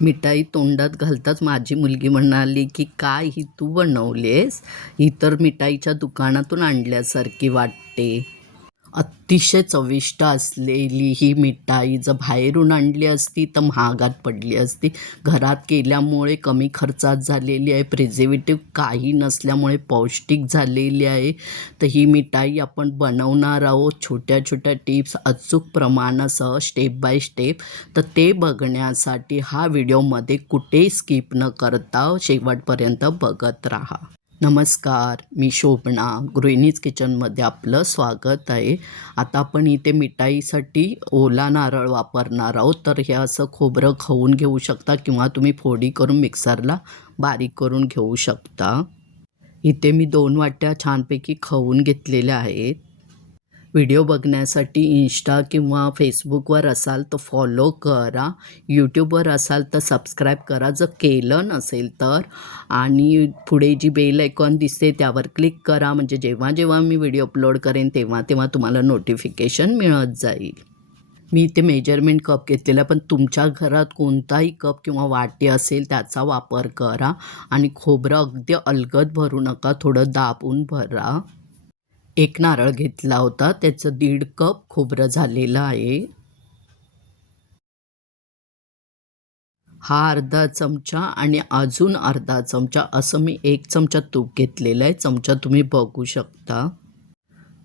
मिठाई तोंडात घालताच माझी मुलगी म्हणाली की काय ही तू बनवलीस? ही तर मिठाईच्या दुकानातून आणल्यासारखी वाटते. अतिशय चविष्ट असलेली ही मिठाई जर बाहेरून आणली असती तर महागात पडली असती. घरात केल्यामुळे कमी खर्चात झालेली आहे, प्रिझर्व्हेटिव्ह काही नसल्यामुळे पौष्टिक झालेली आहे. तर ही मिठाई आपण बनवणार आहोत छोट्या छोट्या टिप्स अचूक प्रमाणासह स्टेप बाय स्टेप. तर ते बघण्यासाठी हा व्हिडिओमध्ये कुठेही स्किप न करता शेवटपर्यंत बघत राहा. नमस्कार, मी शोभना गृहिणीज किचनमध्ये आपलं स्वागत आहे. आता आपण इथे मिठाईसाठी ओला नारळ वापरणार आहोत. तर हे असं खोबरं खवून घेऊ शकता किंवा तुम्ही फोडी करून मिक्सरला बारीक करून घेऊ शकता. इथे मी 2 वाट्या छानपैकी खवून घेतलेल्या आहेत. व्हिडिओ बघण्यासाठी इंस्टा किंवा फेसबुकवर असाल तर फॉलो करा, यूट्यूबवर असाल तर सबस्क्राईब करा जर केलं नसेल तर. आणि पुढे जी बेल आयकॉन दिसते त्यावर क्लिक करा, म्हणजे जेव्हा जेव्हा मी व्हिडिओ अपलोड करेन तेव्हा तेव्हा तुम्हाला नोटिफिकेशन मिळत जाईल. मी इथे मेजरमेंट कप घेतलेला, पण तुमच्या घरात कोणताही कप किंवा वाटी असेल त्याचा वापर करा. आणि खोबरं अगदी अलगद भरू नका, थोडं दाबून भरा. 1 नारळ घेतला होता, त्याचं 1.5 कप खोबरं झालेलं आहे. हा अर्धा चमचा आणि अजून अर्धा चमचा असं मी 1 चमचा तूप घेतलेलं आहे. चमचा तुम्ही बघू शकता.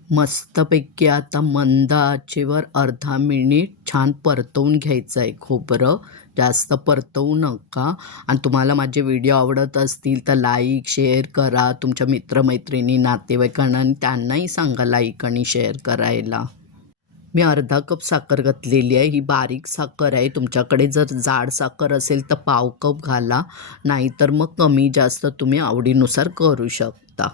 मस्तपैकी आता मंद आचेवर अर्धा मिनिट छान परतवून घ्यायचं आहे खोबरं. जास्त परतवू नका. आणि तुम्हाला माझे व्हिडिओ आवडत असतील तर लाईक शेअर करा तुमच्या मित्रमैत्रिणी नातेवाईकांना, आणि त्यांनाही सांगा लाईक आणि शेअर करायला. मी अर्धा कप साखर घातलेली आहे. ही बारीक साखर आहे. तुमच्याकडे जर जाड साखर असेल तर पाव कप घाला, नाहीतर मग कमी जास्त तुम्ही आवडीनुसार करू शकता.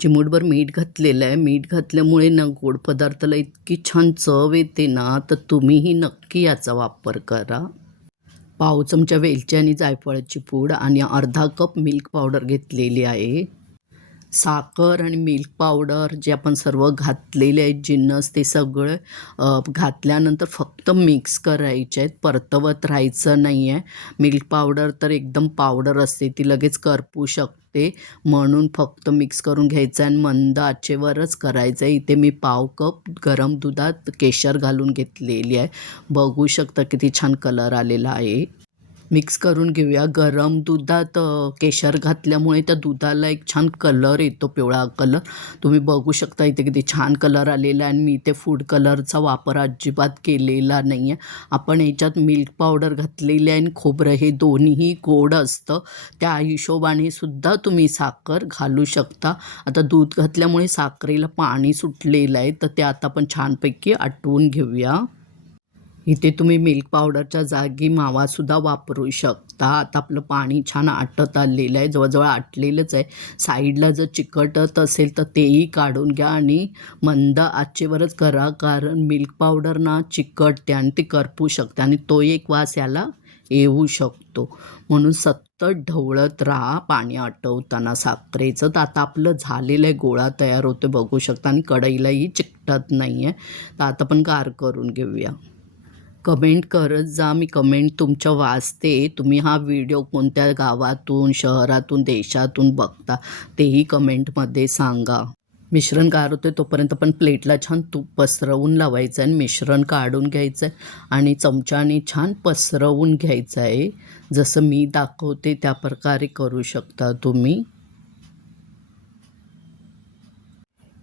चिमूटभर मीठ घातलेलं आहे. मीठ घातल्यामुळे ना गोड पदार्थाला इतकी छान चव येते ना, तर तुम्हीही नक्की याचा वापर करा. पाव चमचा वेलची आणि जायफळाची पूड आणि अर्धा कप मिल्क पावडर घेतलेली आहे. साखर आणि मिल्क पावडर जे आपण सर्व घातलेले आहेत जिन्नस ते सगळं घातल्यानंतर फक्त मिक्स करायचे आहेत, परतवत राहायचं नाही आहे. मिल्क पावडर तर एकदम पावडर असते, ती लगेच करपू शकते, म्हणून फक्त मिक्स करून घ्यायचं आहे आणि मंद आचेवरच करायचं आहे. इथे मी पाव कप गरम दुधात केशर घालून घेतलेली आहे. बघू शकता किती छान कलर आलेला आहे. मिक्स करून घेऊया. गरम दुधात केशर घातल्यामुळे त्या दुधाला एक छान कलर येतो, पिवळा कलर. तुम्ही बघू शकता इथे किती छान कलर आलेला आहे. आणि मी इथे फूड कलरचा वापर अजिबात केलेला नाही आहे. आपण याच्यात मिल्क पावडर घातलेली आहे आणि खोबरं हे दोन्हीही गोड असतं, त्या हिशोबाने सुद्धा तुम्ही साखर घालू शकता. आता दूध घातल्यामुळे साखरेला पाणी सुटलेलं आहे, तर ते आता आपण छानपैकी आटवून घेऊया. इथे तुम्ही मिल्क पावडरच्या जागी मावासुद्धा वापरू शकता. आता आपलं पाणी छान आटत आलेलं आहे, जवळजवळ आटलेलंच आहे. साईडला जर चिकटत असेल तर तेही काढून घ्या आणि मंद आचेवरच करा, कारण मिल्क पावडर ना चिकटते आणि ते करपू शकते आणि तो एक वास याला येऊ शकतो. म्हणून सतत ढवळत राहा पाणी आटवताना साखरेचं. तर आता आपलं झालेलं आहे, गोळा तयार होतो बघू शकता आणि कढईलाही चिकटत नाही आहे. तर आता आपण गार करून घेऊया. कमेंट करत जा, मी कमेंट तुमच्या वाचते. तुम्ही हा व्हिडिओ कोणत्या गावातून, शहरातून, देशातून बघता तेही कमेंटमध्ये सांगा. मिश्रण गार होते तोपर्यंत आपण प्लेटला छान तूप पसरवून लावायचं आहे आणि मिश्रण काढून घ्यायचं आहे आणि चमच्याने छान पसरवून घ्यायचं आहे. जसं मी दाखवते त्या प्रकारे करू शकता तुम्ही.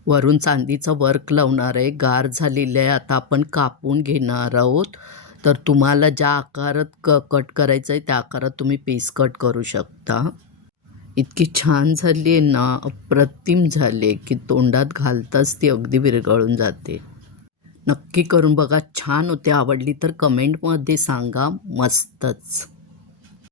वरून चांदीचं वर्क लावणार आहे, गार झालेलं आहे. आता आपण कापून घेणार आहोत. तर तुम्हाला ज्या आकारात कट करायचं आहे त्या आकारात तुम्ही पीस कट करू शकता. इतकी छान झाली आहे ना, अप्रतिम झाली आहे की तोंडात घालताच ती अगदी विरघळून जाते. नक्की करून बघा, छान होते. आवडली तर कमेंटमध्ये सांगा. मस्तच.